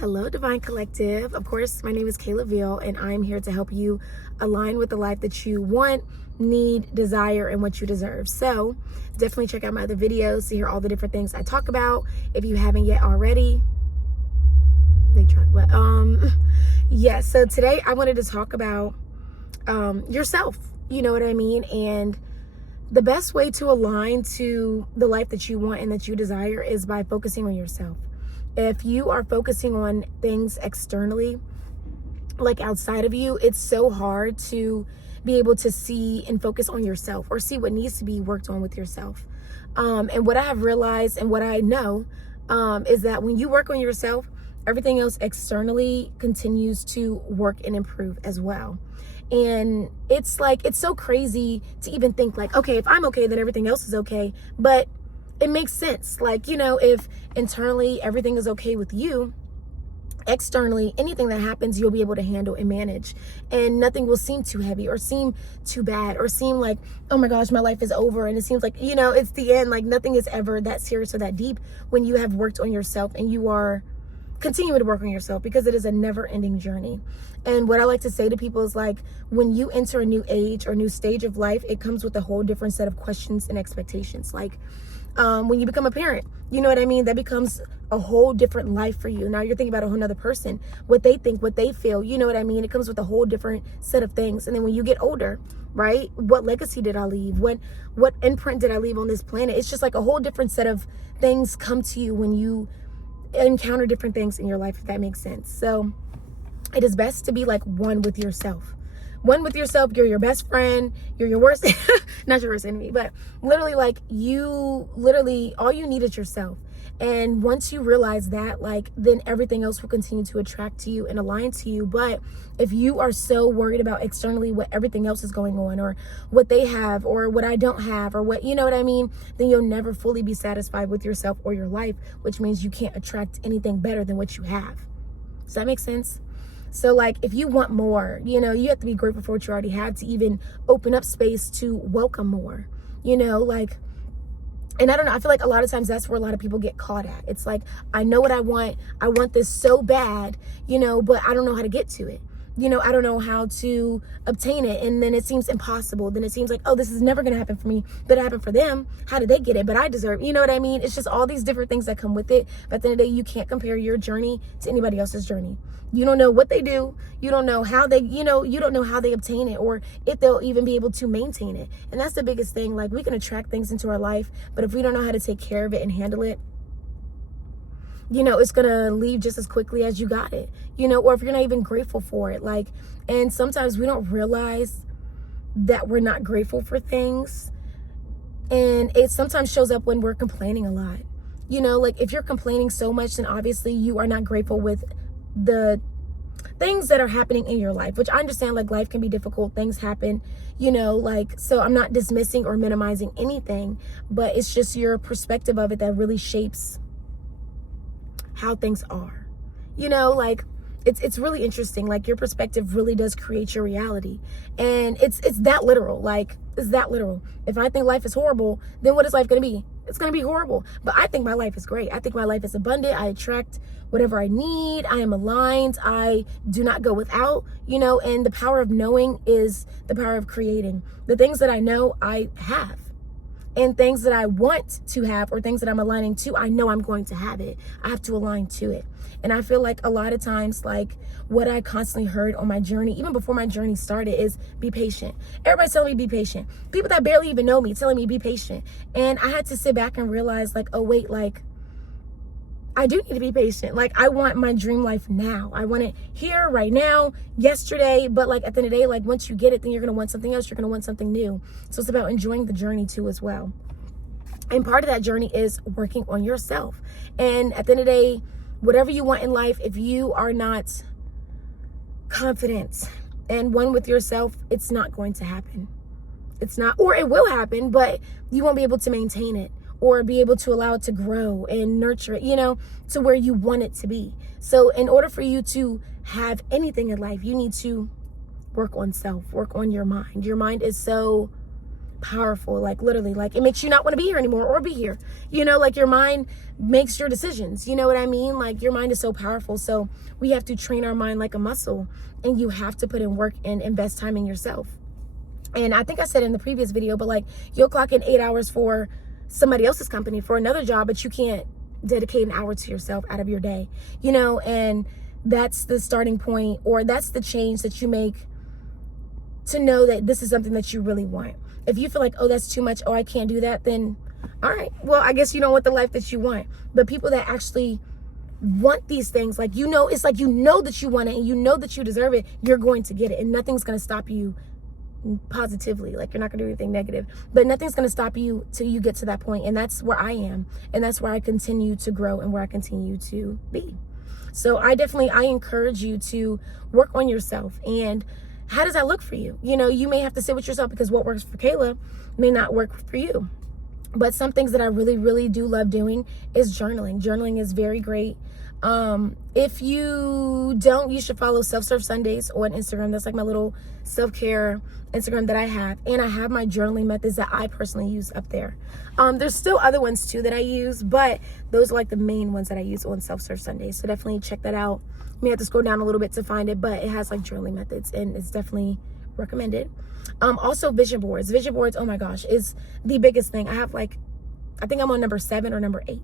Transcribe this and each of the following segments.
Hello, Divine Collective. Of course, my name is Kayla Veal, and I'm here to help you align with the life that you want, need, desire, and what you deserve. So definitely check out my other videos to hear all the different things I talk about. If you haven't yet already, they try, but yeah. So today I wanted to talk about yourself. You know what I mean? And the best way to align to the life that you want and that you desire is by focusing on yourself. If you are focusing on things externally, like outside of you, it's so hard to be able to see and focus on yourself or see what needs to be worked on with yourself. And what I have realized and what I know is that when you work on yourself, everything else externally continues to work and improve as well. And it's so crazy to even think like, okay, if I'm okay, then everything else is okay. But it makes sense. Like, if internally everything is okay with you, externally, anything that happens, you'll be able to handle and manage. And nothing will seem too heavy or seem too bad or seem like, oh my gosh, my life is over. And it seems like, it's the end. Like nothing is ever that serious or that deep when you have worked on yourself and you are continuing to work on yourself, because it is a never-ending journey. And what I like to say to people is like, when you enter a new age or new stage of life, it comes with a whole different set of questions and expectations. Like when you become a parent, you know what I mean? That becomes a whole different life for you. Now you're thinking about a whole nother person, what they think, what they feel, you know what I mean? It comes with a whole different set of things. And then when you get older, right? What legacy did I leave? What imprint did I leave on this planet? It's just like a whole different set of things come to you when you encounter different things in your life, if that makes sense. So it is best to be like one with yourself. One with yourself. You're your best friend. You're your worst, not your worst enemy, but literally all you need is yourself. And once you realize that, then everything else will continue to attract to you and align to you. But if you are so worried about externally what everything else is going on, or what they have, or what I don't have, or what, you know what I mean, then you'll never fully be satisfied with yourself or your life, which means you can't attract anything better than what you have. Does that make sense? So if you want more, you have to be grateful for what you already had to even open up space to welcome more, and I don't know, I feel like a lot of times that's where a lot of people get caught at. It's like, I know what I want this so bad, but I don't know how to get to it. I don't know how to obtain it. And then it seems impossible. Then it seems like, oh, this is never going to happen for me, but it happened for them. How did they get it? But I deserve, you know what I mean? It's just all these different things that come with it. But at the end of the day, you can't compare your journey to anybody else's journey. You don't know what they do. You don't know how they, you don't know how they obtain it, or if they'll even be able to maintain it. And that's the biggest thing. Like, we can attract things into our life, but if we don't know how to take care of it and handle it, it's going to leave just as quickly as you got it, or if you're not even grateful for it. And sometimes we don't realize that we're not grateful for things. And it sometimes shows up when we're complaining a lot. If you're complaining so much, then obviously you are not grateful with the things that are happening in your life, which I understand, life can be difficult. Things happen, so I'm not dismissing or minimizing anything, but it's just your perspective of it that really shapes how things are, it's really interesting. Your perspective really does create your reality. And it's that literal. It's that literal. If I think life is horrible, then what is life going to be? It's going to be horrible. But I think my life is great. I think my life is abundant. I attract whatever I need. I am aligned. I do not go without, and the power of knowing is the power of creating. The things that I know I have. And things that I want to have, or things that I'm aligning to, I know I'm going to have it. I have to align to it. And I feel like a lot of times, what I constantly heard on my journey, even before my journey started, is be patient. Everybody's telling me be patient. People that barely even know me telling me be patient. And I had to sit back and realize, oh wait, I do need to be patient. I want my dream life now. I want it here, right now, yesterday. But at the end of the day, once you get it, then you're going to want something else. You're going to want something new. So it's about enjoying the journey too as well. And part of that journey is working on yourself. And at the end of the day, whatever you want in life, if you are not confident and one with yourself, it's not going to happen. It's not, or it will happen, but you won't be able to maintain it, or be able to allow it to grow and nurture it, to where you want it to be. So in order for you to have anything in life, you need to work on self, work on your mind. Your mind is so powerful. Like literally, like it makes you not want to be here anymore or be here. You know, like your mind makes your decisions. You know what I mean? Like your mind is so powerful. So we have to train our mind like a muscle, and you have to put in work and invest time in yourself. And I think I said in the previous video, but like you'll clock in 8 hours for somebody else's company for another job, but you can't dedicate an hour to yourself out of your day, you know, and that's the starting point, or that's the change that you make to know that this is something that you really want. If you feel like, oh, that's too much, oh, I can't do that, then all right, well, I guess you don't want the life that you want. But people that actually want these things, like, you know, it's like, you know that you want it and you know that you deserve it, you're going to get it, and nothing's going to stop you positively. Like, you're not gonna do anything negative, but nothing's gonna stop you till you get to that point. And that's where I am, and that's where I continue to grow and where I continue to be. So I encourage you to work on yourself. And how does that look for you? You know, you may have to sit with yourself, because what works for Kayla may not work for you. But some things that I really, really do love doing is journaling. Journaling is very great. If you don't, you should follow Self Serve Sundays on Instagram. That's like my little self-care Instagram that I have. And I have my journaling methods that I personally use up there. There's still other ones too that I use, but those are like the main ones that I use on Self Serve Sundays. So definitely check that out. You may have to scroll down a little bit to find it, but it has like journaling methods, and it's definitely recommended. Also vision boards. Vision boards, oh my gosh, is the biggest thing. I have like, I think I'm on number 7 or number 8.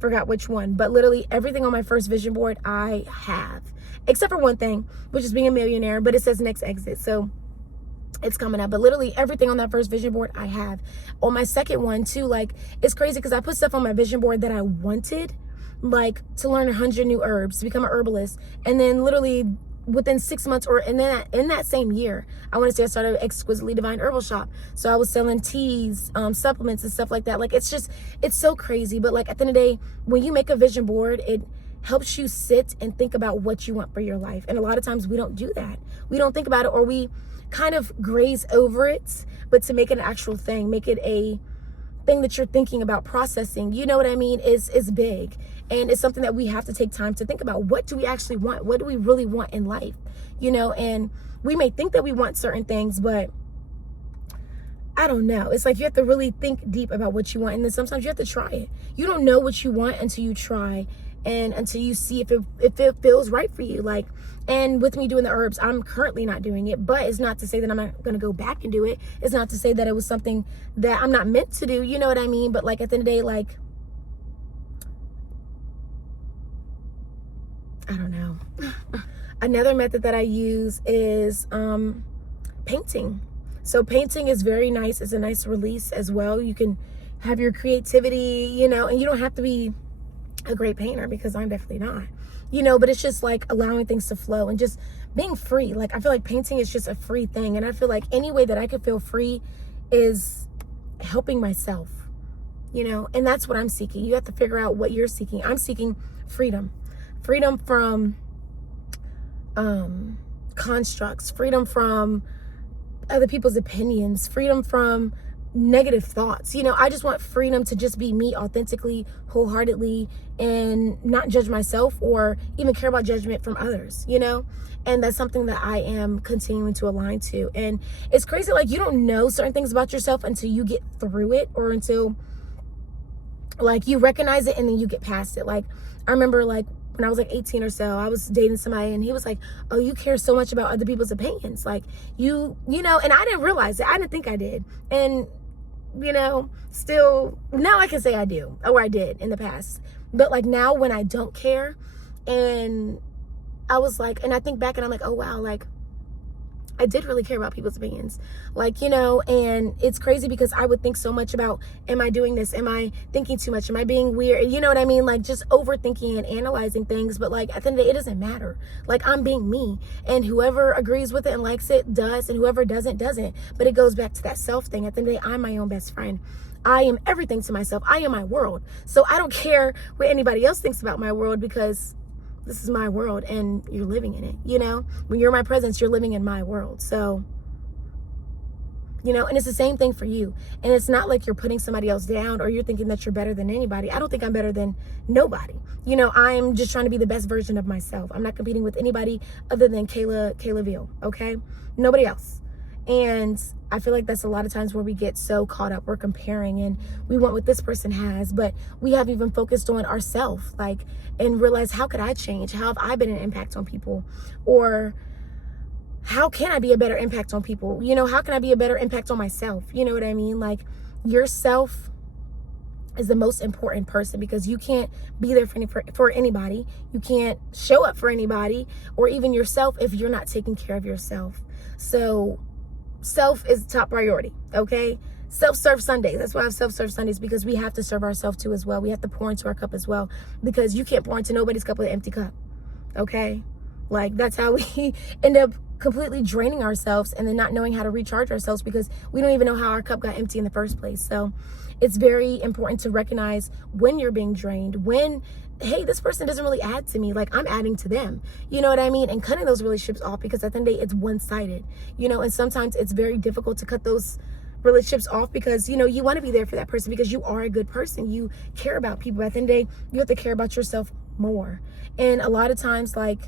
Forgot which one, but literally everything on my first vision board I have, except for one thing, which is being a millionaire, but it says next exit, so it's coming up. But literally everything on that first vision board I have. On my second one too, like, it's crazy because I put stuff on my vision board that I wanted, like to learn 100 new herbs, to become an herbalist, and then literally within 6 months, or in that same year, I want to say I started Exquisitely Divine Herbal Shop. So I was selling teas, supplements and stuff like that. Like, it's so crazy. But like, at the end of the day, when you make a vision board, it helps you sit and think about what you want for your life. And a lot of times we don't do that. We don't think about it, or we kind of graze over it. But to make it an actual thing, make it a thing that you're thinking about processing, you know what I mean, is big. And it's something that we have to take time to think about. What do we actually want? What do we really want in life? You know, and we may think that we want certain things, but I don't know. It's like you have to really think deep about what you want. And then sometimes you have to try it. You don't know what you want until you try, and until you see if it feels right for you. Like, and with me doing the herbs, I'm currently not doing it, but it's not to say that I'm not going to go back and do it. It's not to say that it was something that I'm not meant to do. You know what I mean? But like, at the end of the day, like, I don't know. Another method that I use is painting. So painting is very nice. It's a nice release as well. You can have your creativity, you know, and you don't have to be a great painter, because I'm definitely not, you know, but it's just like allowing things to flow and just being free. Like, I feel like painting is just a free thing. And I feel like any way that I could feel free is helping myself, you know, and that's what I'm seeking. You have to figure out what you're seeking. I'm seeking freedom. Freedom from constructs, freedom from other people's opinions, freedom from negative thoughts. You know, I just want freedom to just be me authentically, wholeheartedly, and not judge myself or even care about judgment from others, you know? And that's something that I am continuing to align to. And it's crazy, like, you don't know certain things about yourself until you get through it, or until like you recognize it and then you get past it. Like, I remember, like, when I was like 18 or so, I was dating somebody, and he was like, oh, you care so much about other people's opinions. Like, you know, and I didn't realize it. I didn't think I did. And, you know, still now I can say I do, or I did in the past. But like, now when I don't care, and I was like, and I think back and I'm like, oh wow, like, I did really care about people's opinions. Like, you know, and it's crazy because I would think so much about, am I doing this? Am I thinking too much? Am I being weird? You know what I mean? Like, just overthinking and analyzing things. But like, at the end of the day, it doesn't matter. Like, I'm being me, and whoever agrees with it and likes it does, and whoever doesn't. But it goes back to that self thing. At the end of the day, I'm my own best friend. I am everything to myself. I am my world. So I don't care what anybody else thinks about my world, because this is my world and you're living in it, you know? When you're in my presence, you're living in my world. So, you know, and it's the same thing for you. And it's not like you're putting somebody else down, or you're thinking that you're better than anybody. I don't think I'm better than nobody. You know, I'm just trying to be the best version of myself. I'm not competing with anybody other than Kayla Veal, okay? Nobody else. And I feel like that's a lot of times where we get so caught up. We're comparing and we want what this person has, but we haven't even focused on ourselves, like, and realize, how could I change? How have I been an impact on people? Or how can I be a better impact on people? You know, how can I be a better impact on myself? You know what I mean? Like, yourself is the most important person, because you can't be there for anybody. You can't show up for anybody or even yourself if you're not taking care of yourself. So self is top priority, okay? Self-serve Sundays. That's why I have self-serve Sundays, because we have to serve ourselves too as well. We have to pour into our cup as well, because you can't pour into nobody's cup with an empty cup, okay? Like, that's how we end up completely draining ourselves and then not knowing how to recharge ourselves, because we don't even know how our cup got empty in the first place. So it's very important to recognize when you're being drained, when, hey, this person doesn't really add to me, like I'm adding to them. You know what I mean? And cutting those relationships off, because at the end of the day, it's one-sided, you know, and sometimes it's very difficult to cut those relationships off, because, you know, you want to be there for that person because you are a good person. You care about people. At the end of the day, you have to care about yourself more. And a lot of times, like,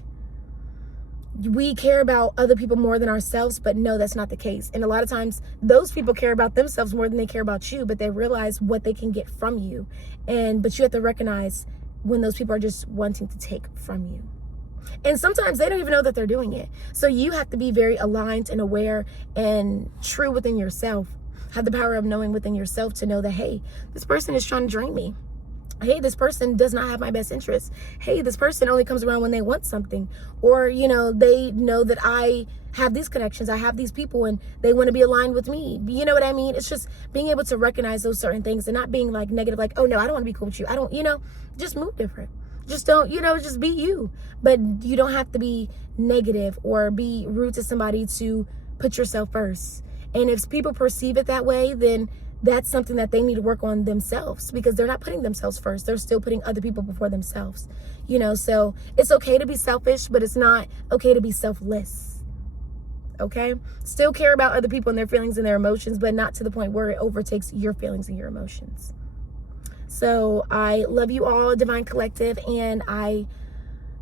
we care about other people more than ourselves, but no, that's not the case. And a lot of times those people care about themselves more than they care about you, but they realize what they can get from you. But you have to recognize when those people are just wanting to take from you. And sometimes they don't even know that they're doing it. So you have to be very aligned and aware and true within yourself. Have the power of knowing within yourself to know that, hey, this person is trying to drain me. Hey, this person does not have my best interest. Hey, this person only comes around when they want something. Or, you know, they know that I have these connections, I have these people, and they want to be aligned with me. You know what I mean? It's just being able to recognize those certain things and not being like negative, like, oh no, I don't want to be cool with you. I don't, you know, just move different. Just don't, you know, just be you. But you don't have to be negative or be rude to somebody to put yourself first. And if people perceive it that way, then that's something that they need to work on themselves, because they're not putting themselves first. They're still putting other people before themselves, you know? So it's okay to be selfish, but it's not okay to be selfless, okay? Still care about other people and their feelings and their emotions, but not to the point where it overtakes your feelings and your emotions. So I love you all, Divine Collective, and I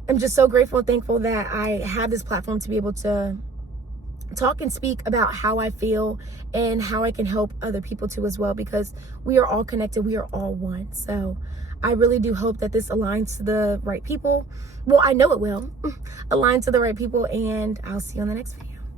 am just so grateful and thankful that I have this platform to be able to talk and speak about how I feel and how I can help other people too as well, because we are all connected. We are all one. So I really do hope that this aligns to the right people. Well, I know it will align to the right people, and I'll see you on the next video.